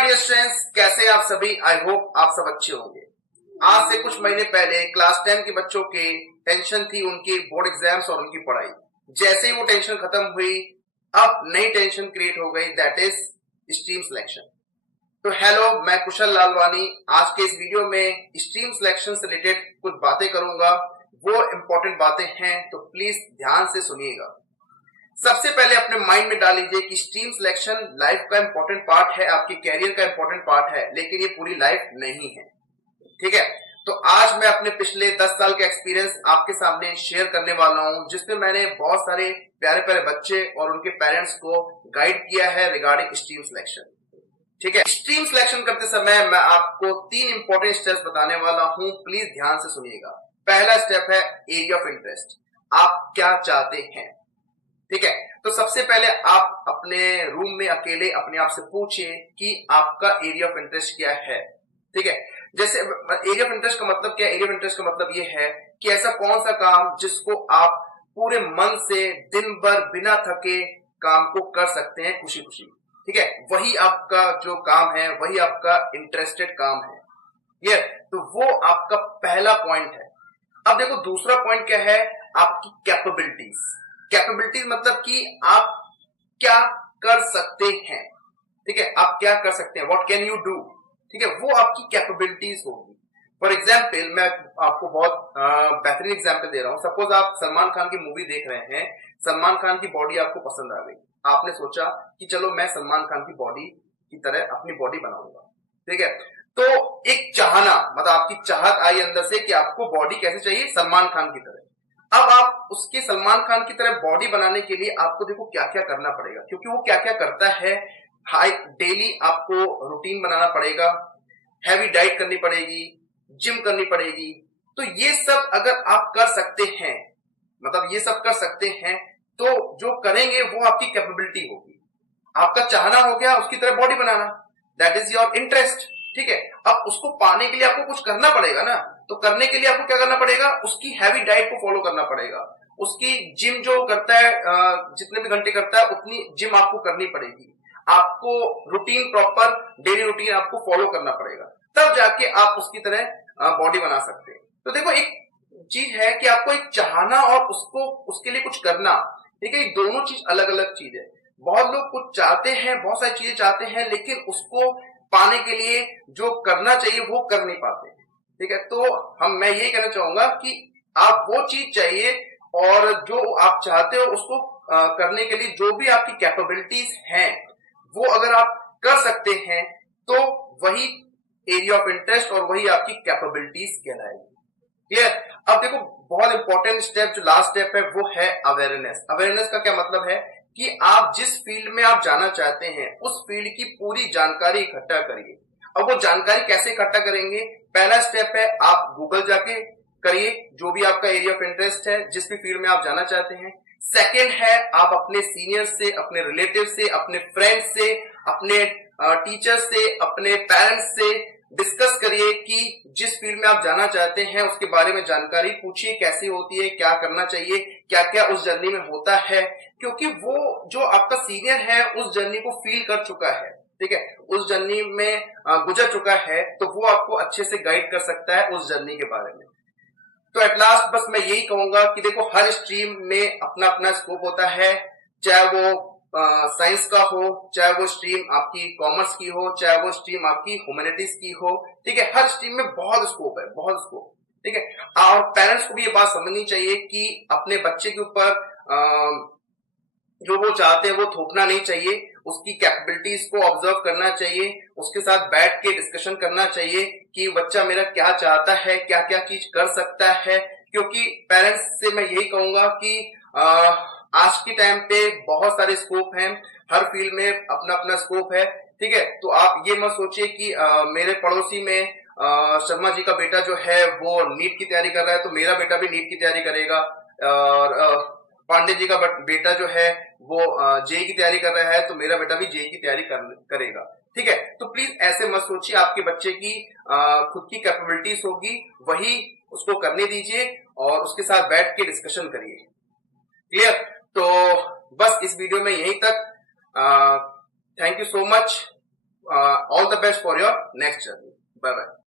My dear students, कैसे आप सभी। आई होप आप सब अच्छे होंगे। आज से कुछ महीने पहले क्लास 10 के बच्चों की टेंशन थी उनकी बोर्ड एग्जाम्स और उनकी पढ़ाई। जैसे ही वो टेंशन खत्म हुई, अब नई टेंशन क्रिएट हो गई, दैट इज स्ट्रीम सिलेक्शन। तो हेलो, मैं कुशल लालवानी आज के इस वीडियो में स्ट्रीम सिलेक्शन से रिलेटेड कुछ बातें करूंगा। वो इंपॉर्टेंट बातें हैं, तो प्लीज ध्यान से सुनिएगा। सबसे पहले अपने माइंड में डाल लीजिए कि स्ट्रीम सिलेक्शन लाइफ का इंपॉर्टेंट पार्ट है, आपके कैरियर का इंपॉर्टेंट पार्ट है, लेकिन ये पूरी लाइफ नहीं है। ठीक है, तो आज मैं अपने पिछले 10 साल का एक्सपीरियंस आपके सामने शेयर करने वाला हूं, जिसमें मैंने बहुत सारे प्यारे प्यारे बच्चे और उनके पेरेंट्स को गाइड किया है रिगार्डिंग स्ट्रीम सिलेक्शन। ठीक है, स्ट्रीम सिलेक्शन करते समय मैं आपको 3 इंपॉर्टेंट स्टेप्स बताने वाला हूं, प्लीज ध्यान से सुनिएगा। पहला स्टेप है एरिया ऑफ इंटरेस्ट। आप क्या चाहते हैं। ठीक है, तो सबसे पहले आप अपने रूम में अकेले अपने आप से पूछिए कि आपका एरिया ऑफ इंटरेस्ट क्या है। ठीक है, जैसे एरिया ऑफ इंटरेस्ट का मतलब क्या है। एरिया ऑफ इंटरेस्ट का मतलब ये है कि ऐसा कौन सा काम जिसको आप पूरे मन से दिन भर बिना थके काम को कर सकते हैं खुशी खुशी। ठीक है, वही आपका जो काम है, वही आपका इंटरेस्टेड काम है। ये तो वो आपका पहला पॉइंट है। अब देखो दूसरा पॉइंट क्या है, आपकी कैपेबिलिटीज। कैपेबिलिटीज मतलब कि आप क्या कर सकते हैं। ठीक है, आप क्या कर सकते हैं, व्हाट कैन यू डू। ठीक है, वो आपकी कैपेबिलिटीज होगी। फॉर एग्जाम्पल, मैं आपको बहुत बेहतरीन एग्जाम्पल दे रहा हूं। सपोज आप सलमान खान की मूवी देख रहे हैं, सलमान खान की बॉडी आपको पसंद आ गई, आपने सोचा कि चलो मैं सलमान खान की बॉडी की तरह अपनी बॉडी बनाऊंगा। ठीक है, तो एक चाहना, मतलब आपकी चाहत आई अंदर से कि आपको बॉडी कैसे चाहिए, सलमान खान की तरह। अब आप उसके सलमान खान की तरह बॉडी बनाने के लिए आपको देखो क्या क्या करना पड़ेगा, क्योंकि वो क्या क्या करता है। हाई डेली आपको रूटीन बनाना पड़ेगा, हैवी डाइट करनी पड़ेगी, जिम करनी पड़ेगी। तो ये सब अगर आप कर सकते हैं, मतलब ये सब कर सकते हैं, तो जो करेंगे वो आपकी कैपेबिलिटी होगी। आपका चाहना हो गया उसकी तरह body banana, that is your interest. ठीक है, अब उसको पाने के लिए आपको कुछ करना पड़ेगा ना, तो करने के लिए आपको क्या करना पड़ेगा, उसकी हैवी डाइट को फॉलो करना पड़ेगा। उसकी जिम जो करता है, जितने भी घंटे करता है उतनी जिम आपको करनी पड़ेगी। आपको रूटीन, प्रॉपर डेली रूटीन आपको फॉलो करना पड़ेगा, तब जाके आप उसकी तरह बॉडी बना सकते हैं। तो देखो एक चीज है कि आपको एक चाहना और उसको उसके लिए कुछ करना। ठीक है, दोनों चीज अलग अलग चीज है। बहुत लोग कुछ चाहते हैं, बहुत सारी चीजें चाहते हैं, लेकिन उसको पाने के लिए जो करना चाहिए वो कर नहीं पाते। ठीक है, तो मैं यही कहना चाहूंगा कि आप वो चीज चाहिए और जो आप चाहते हो उसको करने के लिए जो भी आपकी कैपेबिलिटीज हैं वो अगर आप कर सकते हैं, तो वही एरिया ऑफ इंटरेस्ट और वही आपकी कैपेबिलिटीज कहलाएगी। क्लियर। अब देखो बहुत इंपॉर्टेंट स्टेप, जो लास्ट स्टेप है वो है अवेयरनेस। अवेयरनेस का क्या मतलब है कि आप जिस फील्ड में आप जाना चाहते हैं उस फील्ड की पूरी जानकारी इकट्ठा करिए। अब वो जानकारी कैसे इकट्ठा करेंगे, पहला स्टेप है आप गूगल जाके करिए जो भी आपका एरिया ऑफ इंटरेस्ट है, जिस भी फील्ड में आप जाना चाहते हैं। सेकेंड है आप अपने सीनियर से, अपने रिलेटिव से, अपने फ्रेंड्स से, अपने टीचर से, अपने पेरेंट्स से डिस्कस करिए कि जिस फील्ड में आप जाना चाहते हैं उसके बारे में जानकारी पूछिए, कैसी होती है, क्या करना चाहिए, क्या क्या उस जर्नी में होता है, क्योंकि वो जो आपका सीनियर है उस जर्नी को फील कर चुका है। ठीक है, उस जर्नी में गुजर चुका है, तो वो आपको अच्छे से गाइड कर सकता है उस जर्नी के बारे में। तो एट लास्ट बस मैं यही कहूंगा कि देखो हर स्ट्रीम में अपना अपना स्कोप होता है, चाहे वो साइंस का हो, चाहे वो स्ट्रीम आपकी कॉमर्स की हो, चाहे वो स्ट्रीम आपकी ह्यूमैनिटीज की हो। ठीक है, हर स्ट्रीम में बहुत स्कोप है, बहुत स्कोप। ठीक है, और पेरेंट्स को भी ये बात समझनी चाहिए कि अपने बच्चे के ऊपर जो वो चाहते हैं वो थोपना नहीं चाहिए, उसकी कैपेबिलिटीज को ऑब्जर्व करना चाहिए, उसके साथ बैठ के डिस्कशन करना चाहिए कि बच्चा मेरा क्या चाहता है, क्या क्या चीज कर सकता है। क्योंकि पेरेंट्स से मैं यही कहूंगा कि आज के टाइम पे बहुत सारे स्कोप हैं, हर फील्ड में अपना अपना स्कोप है। ठीक है, तो आप ये मत सोचिए कि मेरे पड़ोसी में शर्मा जी का बेटा जो है वो नीट की तैयारी कर रहा है तो मेरा बेटा भी नीट की तैयारी करेगा, और पांडे जी का बेटा जो है वो जेई की तैयारी कर रहा है तो मेरा बेटा भी जेई की तैयारी करेगा। ठीक है, तो प्लीज ऐसे मत सोचिए, आपके बच्चे की खुद की कैपेबिलिटीज होगी, वही उसको करने दीजिए और उसके साथ बैठ के डिस्कशन करिए। क्लियर। तो बस इस वीडियो में यहीं तक। Thank you so much all the best for your next journey. Bye bye.